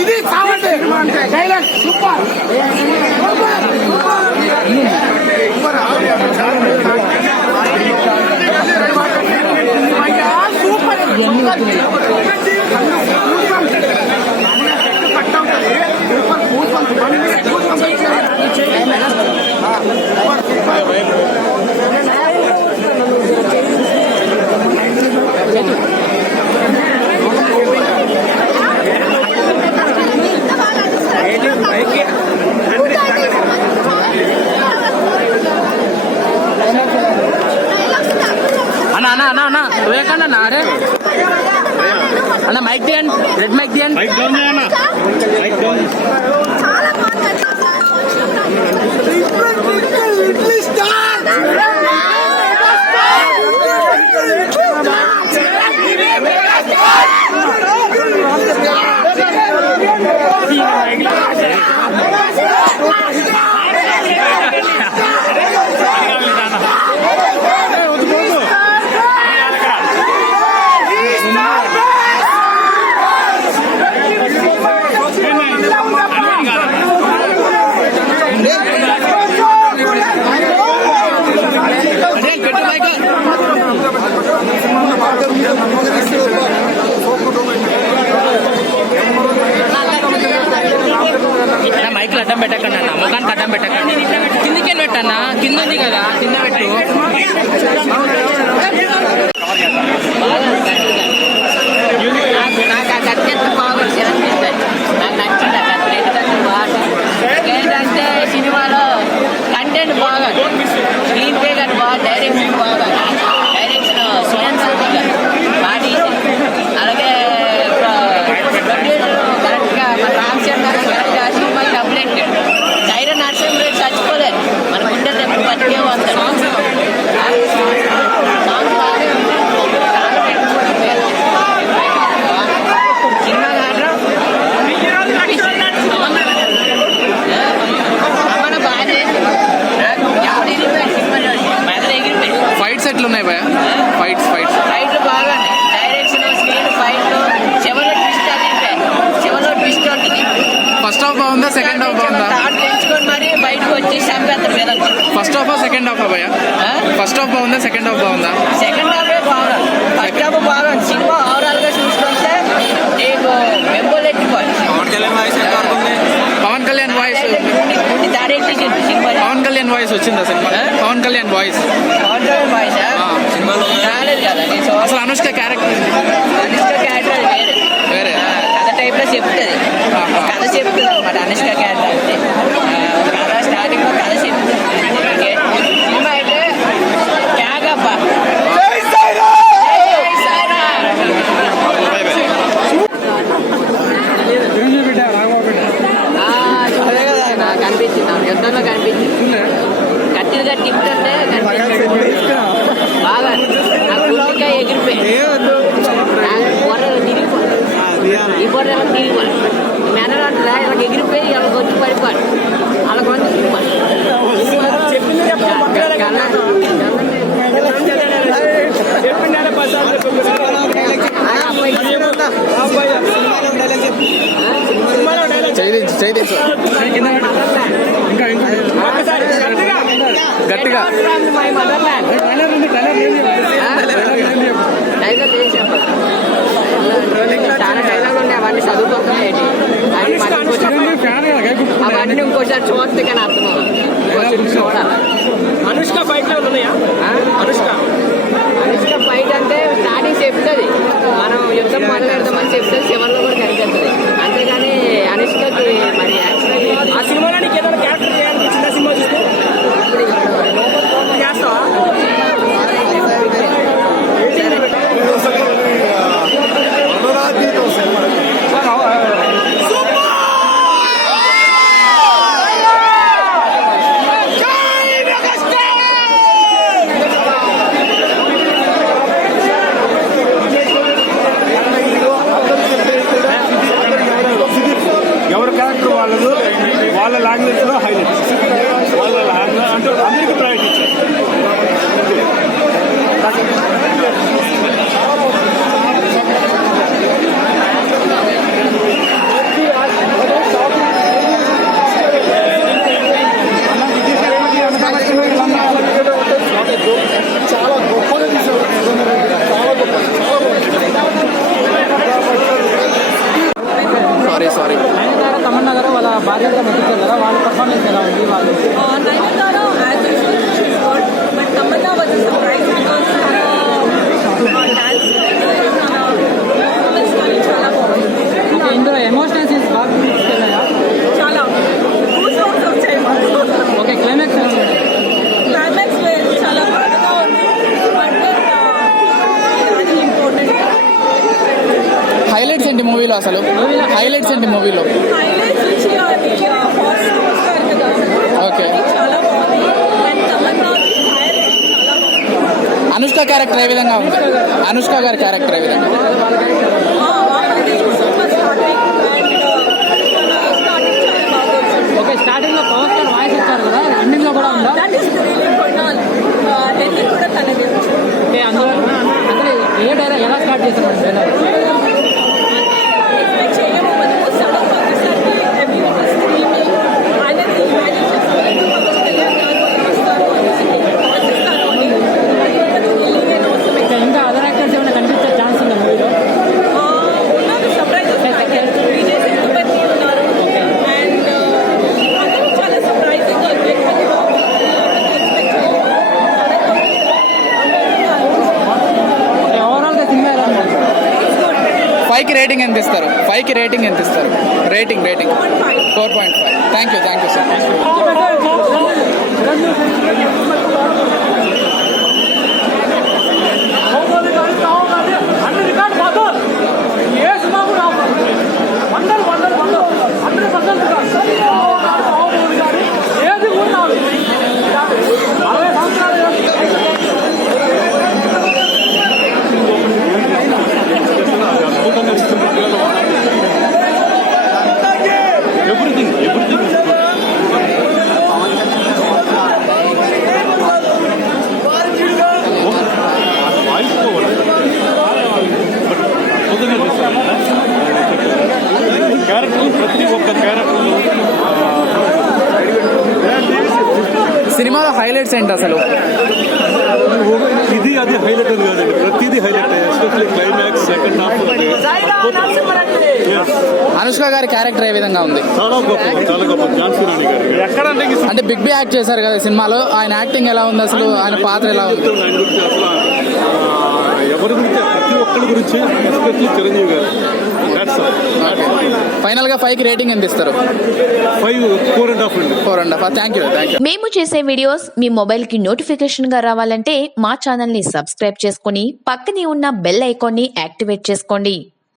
ఇది సూపర్ అన్న మైక్ తీయండి, రెడ్ మైక్ తీయండి. మైక్లు అడ్డం పెట్టకండి అన్న, ముఖానికి అడ్డం పెట్టకండి. కిందికి పెట్టన్నా, కింద ఉంది కదా కింద పెట్టు. నాకు ఆ కట్టెత్త బాగుంది, నాకు నచ్చింది ఆ కట్టె బాగుంది. ఏంటంటే సినిమాలో కంటెంట్ బాగా, స్క్రీన్ ప్లే కానీ బాగా, డైరెక్షన్ బాగా, డైరెక్షన్ సీఎన్స్ బాడీ, అలాగే కరెక్ట్గా మన రామ్ చరణ్ కరెక్ట్గా సినిమా కంప్లీట్. ధైర్య నరసింహ రెడ్డి చచ్చిపోలేదు, మన గుండెలు ఎప్పుడు బతికే వస్తాడు. సాంగ్స్ బాగానే సినిమా మాత్రం అమ్మన బాగా చేసి ఎప్పుడు ఎగిరిపోయాడు సినిమాలో, మెదలు ఎగిరిపోయి. ఫైట్స్ ఎట్లున్నాయి భయ? ఫైట్లు బాగున్నాయి, డైరెక్షన్ స్క్రీన్ ఫైట్లు, చివరిలో ట్విస్ట్ అదిరిపోయాయి, చివరిలో ట్విస్ట్ ఉంటుంది. ఫస్ట్ హాఫ్ బాగుందా, సెకండ్ హాఫ్ బాగుందా? తెచ్చుకొని మరి బయటకు వచ్చి చంపేస్తారు పిల్లలు. ఫస్ట్ హాఫ్ సెకండ్ హాఫ్ భయ? ఫస్ట్ హాఫ్ బాగుందా, సెకండ్ హాఫ్ బాగుందా? సెకండ్ హాఫే బాగుంది, ఫస్ట్ హాఫ్ బాగుంది. సినిమా ఓవరాల్ గా చూసుకుంటే నీకు మెంబోలు ఎక్కిపోయి. Pawan Kalyan voice, direct cinema Pawan Kalyan voice వచ్చిందా సినిమా? పవన్ కళ్యాణ్ వాయిస్ రాలేదు కదా. అసలు అనుష్క క్యారెక్టర్ వేరే కథ టైప్ లో చెప్తుంది, కథ చెప్తుంది అనమాట. అనుష్క క్యారెక్టర్ అంటే కథ స్టార్టింగ్ లో కథ చెప్తుంది. సినిమా అయితే క్యాగబ్బా. నాకు అనిపించింది, నాకు యుద్ధంలో కనిపించింది. కత్తిగా తిప్పుతుంటే బాగా నాకు పూర్తిగా ఎగిరిపోయింది. బొర్రలు తిరిగిపోయి, ఈ బొర్రెలు తిరిగిపోయి, మెదడు అంటారా ఇలా ఎగిరిపోయి ఇలా వచ్చి పడిపోయి, అలా కొంచెం తిరిగిపోయి. గట్టిగా చాలా డైలాగ్ ఉన్నాయి, అవన్నీ చదువుకోకపోయాయి. అవన్నీ ఇంకోసారి చూస్తే కానీ అర్థం చూడాలి. అనుష్క ఫైట్ ఉన్నాయా? అనుష్క ఫైట్ అంటే స్టార్టింగ్ చెప్తుంది, మనం యుద్ధం మొదలెడదామని చెప్తుంది, చివరిలో కూడా కనిపిస్తుంది. అంతేగాని అనుష్కకి మరి ఆ సినిమాలో నీకు ఏదైనా క్యారెక్టర్ చేయాలనిపించింది ఆ సినిమా చూస్తే? చేస్తావా? అనురాధీతం సినిమా భార్యగా నటించారు కదా, వాళ్ళ పర్ఫార్మెన్స్ ఎలా ఉంది? వాళ్ళు Nayanthara, as usual, she's good, but Tamanna was a surprise because dance చాలా బాగుంది. ఇందులో ఎమోషనల్ సీన్స్ బాగా తీసుకెళ్ళాయా? చాలా గూస్ బంప్స్ వచ్చాయి మాకు. ఓకే, క్లైమాక్స్ ఎలా ఉంది? క్లైమాక్స్ లేదు, చాలా బాధగా ఉంది. అది ఇంపార్టెంట్. హైలైట్స్ ఏంటి మూవీలో అసలు? హైలైట్స్ ఏంటి మూవీలో? హైలైట్స్ వచ్చి అది హార్స్ వస్తారు కదా, ఓకే. అది చాలా బాగుంది. అండ్ తమన్నా ఫైర్ చాలా బాగుంది. అనుష్క క్యారెక్టర్ ఏ విధంగా ఉంది? అనుష్క గారి క్యారెక్టర్ ఏ విధంగా? వాళ్ళది సూపర్ స్టార్టింగ్ అండ్ స్టార్టింగ్ చాలా బాగా వచ్చింది. ఓకే, స్టార్టింగ్ లో పవర్ స్టార్ వాయిస్ ఇచ్చారు కదా, ఎండింగ్ లో కూడా ఉందా? దట్ ఈస్ రియల్లీ కొన్నాళ్ళు ఎండింగ్ కూడా తనదే వచ్చింది. ఓకే, అందులో అంటే ఏ డైలాగ్ ఎలా స్టార్ట్ చేస్తున్నారు డైలాగ్? ఎక్స్పెక్ట్ చేయము మనము సడన్ గా ఒకసారి ఎవ్రీవన్ వాస్ స్క్రీమింగ్. ఆయనది ఇమాజిన్ చేసుకోవాలి పవన్ కళ్యాణ్ గారు అలా వస్తారు ఆశిస్తారు అని. అది థ్రిల్లింగ్ అండ్ ఆసమ్. ఇంకా అదర్ యాక్టర్స్ ఏమైనా కనిపించే ఛాన్స్ ఉందా మూవీలో? ఉన్నారు, సర్ప్రైజ్ విజయ్ సేతుపతి ఉన్నారు అండ్ అందరూ చాలా సర్ప్రైజింగ్ గా ఎక్స్పెక్ట్ చేయలేదు. ఓవరాల్ గా సినిమా ఎలా ఉంది? 5కి రేటింగ్ ఎంత ఇస్తారు? 5కి రేటింగ్ ఎంత ఇస్తారు? Rating 4.5. Thank you so much. Everything is good. Character ప్రతి ఒక్క క్యారెక్టర్ సినిమాలో హైలైట్స్ ఏంటి అసలు? ఇది అది హైలైట్ అది కాదండి, ప్రతిదీ highlight. Especially climax second half Anushka గారి క్యారెక్టర్ ఏ విధంగా ఉంది? చాలా గొప్ప ఝాన్సీ రాణి గారు. ఎక్కడంటే అంటే బిగ్ బి యాక్ట్ చేశారు కదా సినిమాలో, ఆయన యాక్టింగ్ ఎలా ఉంది అసలు? ఆయన పాత్ర ఎలా ఉంది? ఆయన గురించి అసలు ఎవరి గురించి, ప్రతి ఒక్కరి గురించి, ఎస్పెషల్లీ చిరంజీవి గారు. ఫైనల్ గా 5కి రేటింగ్ ఎంత ఇస్తారు? 4.5 అండి. 4.5. Thank you. మేము చేసే వీడియోస్ మీ మొబైల్ కి నోటిఫికేషన్ గా రావాలంటే మా ఛానల్ ని సబ్స్క్రైబ్ చేసుకుని పక్కనే ఉన్న బెల్ ఐకాన్ ని యాక్టివేట్ చేసుకోండి.